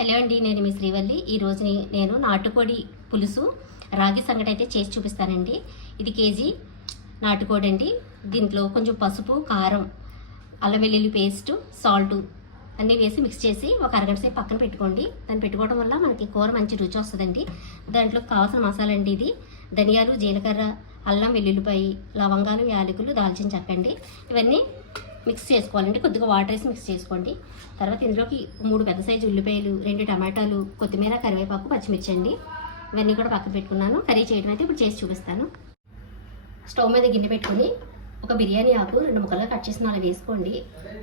Hello అండి నేను మీ శ్రీవల్లి. ఈ నేను నాటుకోడి పులుసు రాగి సంగటి అయితే చేసి చూపిస్తానండి. ఇది కేజీ నాటుకోడి అండి. దీంట్లో కొంచెం పసుపు కారం అల్లం వెల్లుల్లి పేస్ట్ సాల్ట్ అన్నీ వేసి మిక్స్ చేసి ఒక అరగంట సేపు పక్కన పెట్టుకోండి. దాన్ని పెట్టుకోవడం వల్ల మనకి కూర మంచి రుచి వస్తుందండి. దాంట్లో కావాల్సిన మసాలా అండి ఇది. ధనియాలు జీలకర్ర అల్లం వెల్లుల్లిపాయ లవంగాలు యాలకులు దాల్చిన చెక్క అండి. ఇవన్నీ మిక్స్ చేసుకోవాలండి కొద్దిగా వాటర్ వేసి మిక్స్ చేసుకోండి. తర్వాత ఇందులోకి మూడు పెద్ద సైజు ఉల్లిపాయలు రెండు టమాటాలు కొత్తిమీర కరివేపాకు పచ్చిమిర్చి అండి. ఇవన్నీ కూడా పక్కన పెట్టుకున్నాను. కర్రీ చేయడం అయితే ఇప్పుడు చేసి చూపిస్తాను. స్టవ్ మీద గిన్నె పెట్టుకుని ఒక బిర్యానీ ఆకు రెండు ముక్కలుగా కట్ చేసిన అలా వేసుకోండి.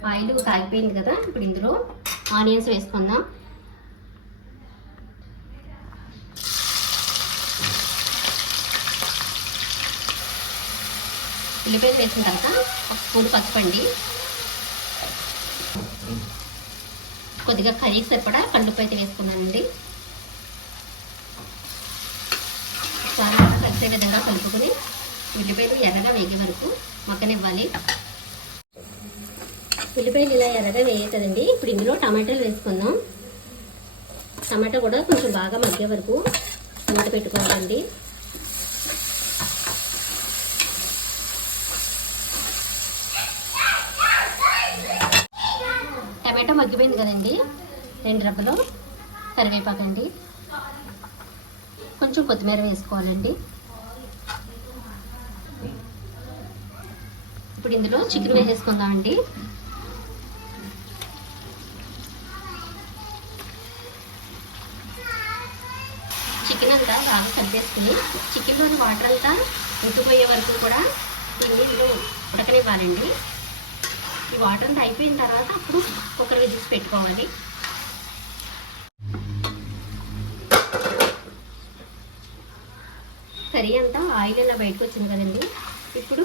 ఆయిల్ కాగిపోయింది కదా ఇప్పుడు ఇందులో ఆనియన్స్ వేసుకుందాం. ఉల్లిపాయలు వేసిన తర్వాత ఒక స్పూన్ పసుపండి కొద్దిగా కర్రీ సరిపడా కండుపు అయితే వేసుకున్నానండి. చాలా కలిసే విధంగా కలుపుకొని ఉల్లిపాయలు ఎర్రగా వేగే వరకు మక్కనివ్వాలి ఉల్లిపాయలు ఇలా ఎర్రగా వేయాలి కదండి. ఇప్పుడు ఇందులో టమాటాలు వేసుకుందాం. టమాటా కూడా కొంచెం బాగా మగ్గే వరకు మూత పెట్టుకోవాలండి. ఉడికిపోయింది కదండి? రెండు రబ్బలు కరివేపాకండి కొంచెం కొత్తిమీర వేసుకోవాలండి. ఇప్పుడు ఇందులో చికెన్ వేసేసుకుందామండి. చికెన్ అంతా బాగా కలిపేసుకుని చికెన్లోని వాటర్ అంతా ఉట్టుపోయే వరకు కూడా దీన్ని ఉడకనివ్వాలండి. ఈ వాటర్ అంతా అయిపోయిన తర్వాత అప్పుడు కుక్కర్ విజిల్స్ పెట్టుకోవాలి. కర్రీ అంతా ఆయిల్ ఇలా బయటకు వచ్చింది కదండి. ఇప్పుడు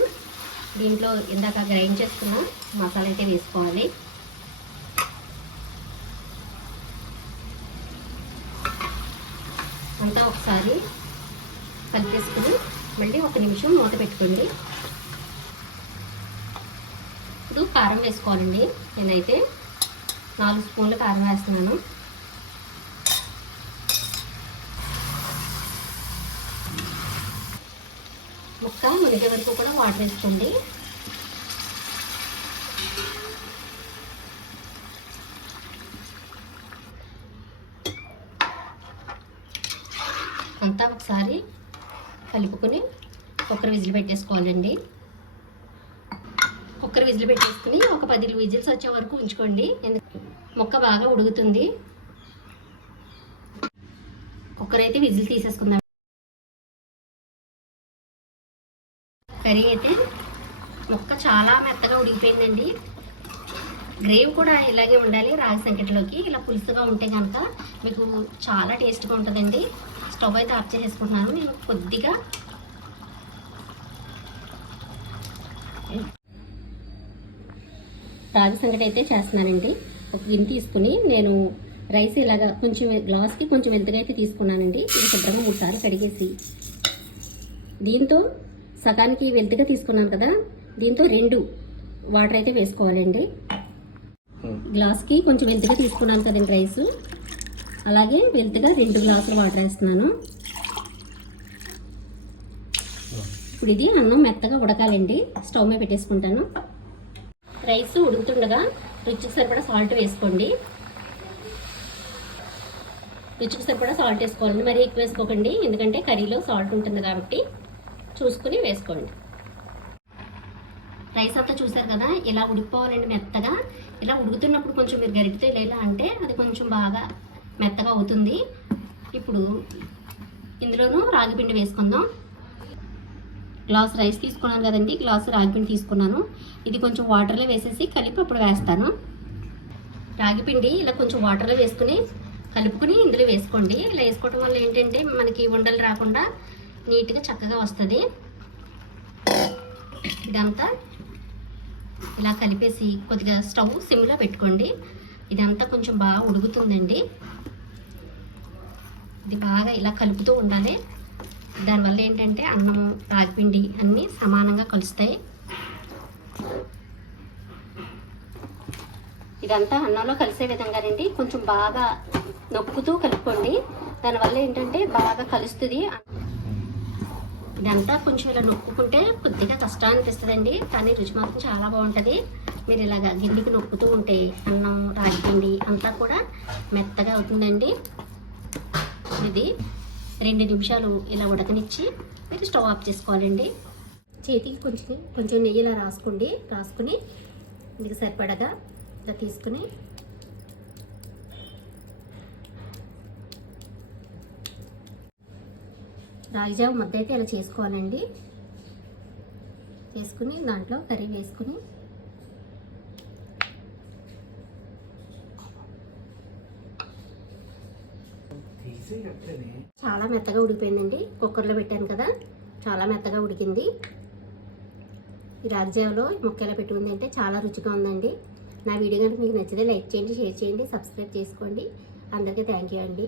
దీంట్లో ఇందాక గ్రైండ్ చేసుకున్న మసాలా అయితే వేసుకోవాలి. అంతా ఒకసారి కలిపేసుకుని మళ్ళీ ఒక నిమిషం మూత పెట్టుకోండి. ఇప్పుడు కారం వేసుకోవాలండి. నేనైతే నాలుగు స్పూన్ల కారం వేస్తున్నాను. ముక్క మునిగే వరకు కూడా వాటర్ వేసుకోండి. అంతా ఒకసారి కలుపుకొని ఒకరు విజిల్ పెట్టేసుకోవాలండి. కుక్కర్ విజిల్ పెట్టేసుకుని ఒక పది విజిల్స్ వచ్చే వరకు ఉంచుకోండి. మొక్క ముక్క బాగా ఉడుకుతుంది. కుక్కర్ అయితే విజిల్ తీసేసుకుందాం. కర్రీ అయితే ముక్క చాలా మెత్తగా ఉడిగిపోయిందండి గ్రేవ్ కూడా ఇలాగే ఉండాలి రాగి సంకటిలోకి. ఇలా పులుసుగా ఉంటే కనుక మీకు చాలా టేస్ట్గా ఉంటుందండి. స్టవ్ అయితే ఆఫ్ చేసేసుకుంటున్నాను. నేను కొద్దిగా రాగి సంగటి అయితే చేస్తున్నానండి. ఒక గిన్నె తీసుకుని నేను రైస్ ఇలాగా కొంచెం గ్లాస్కి కొంచెం వెంతగా అయితే తీసుకున్నానండి. ఇది శుభ్రంగా మూడు సార్లు కడిగేసి. దీంతో సగానికి వెంతగా తీసుకున్నాను కదా దీంతో రెండు వాటర్ అయితే వేసుకోవాలండి. గ్లాస్కి కొంచెం వెంతగా తీసుకున్నాను కదండి రైస్. అలాగే వెంతగా రెండు గ్లాసులు వాటర్ వేస్తున్నాను. ఇప్పుడు ఇది అన్నం మెత్తగా ఉడకాలండి. స్టవ్ మీద పెట్టేసుకుంటాను. రైస్ ఉడుకుతుండగా రుచికి సరిపడా సాల్ట్ వేసుకోండి. రుచికి సరిపడా సాల్ట్ వేసుకోవాలండి. మరీ ఎక్కువ వేసుకోకండి. ఎందుకంటే కర్రీలో సాల్ట్ ఉంటుంది కాబట్టి చూసుకుని వేసుకోండి. రైస్ అంతా చూసారు కదా? ఇలా ఉడికిపోవాలండి మెత్తగా? ఇలా ఉడుకుతున్నప్పుడు కొంచెం మీరు గరిపితే ఇలా అంటే అది కొంచెం బాగా మెత్తగా అవుతుంది. ఇప్పుడు ఇందులోనూ రాగి పిండి వేసుకుందాం. గ్లాస్ రైస్ తీసుకున్నాను కదండి గ్లాస్ రాగి పిండి తీసుకున్నాను. ఇది కొంచెం వాటర్లో వేసేసి కలిపి అప్పుడు వేస్తాను. రాగిపిండి ఇలా కొంచెం వాటర్లో వేసుకుని కలుపుకుని ఇందులో వేసుకోండి. ఇలా వేసుకోవడం వల్ల ఏంటంటే మనకి ఉండలు రాకుండా నీట్గా చక్కగా వస్తుంది. ఇదంతా ఇలా కలిపేసి కొద్దిగా స్టవ్ సిమ్లో పెట్టుకోండి. ఇదంతా కొంచెం బాగా ఉడుకుతుందండి. ఇది బాగా ఇలా కలుపుతూ ఉండాలి. దానివల్ల ఏంటంటే అన్నం రాగిపిండి అన్నీ సమానంగా కలుస్తాయి. ఇదంతా అన్నంలో కలిసే విధంగానండి. కొంచెం బాగా నొక్కుతూ కలుపుకోండి. దానివల్ల ఏంటంటే బాగా కలుస్తుంది. ఇదంతా కొంచెం ఇలా నొక్కుకుంటే కొద్దిగా కష్టం అనిపిస్తుందండి కానీ రుచి మాత్రం చాలా బాగుంటుంది. మీరు ఇలాగ గిన్నెకి నొక్కుతూ ఉంటే అన్నం రాగిపిండి అంతా కూడా మెత్తగా అవుతుందండి. ఇది రెండు నిమిషాలు ఇలా ఉడకనిచ్చి మీరు స్టవ్ ఆఫ్ చేసుకోవాలండి. చేతికి కొంచెం కొంచెం నెయ్యి ఇలా రాసుకోండి. రాసుకుని మీకు సరిపడగా ఇలా తీసుకుని రాగిజావ ముద్ద అయితే ఇలా చేసుకోవాలండి. చేసుకుని దాంట్లో కర్రీ వేసుకుని చాలా మెత్తగా ఉడికిపోయిందండి. కుక్కర్లో పెట్టాను కదా చాలా మెత్తగా ఉడికింది. ఈ రాగిజావలో ముక్కలా పెట్టి ఉంది అంటే చాలా రుచిగా ఉందండి. నా వీడియో కనుక మీకు నచ్చితే లైక్ చేయండి షేర్ చేయండి సబ్స్క్రైబ్ చేసుకోండి. అందరికీ థ్యాంక్ యూ అండి.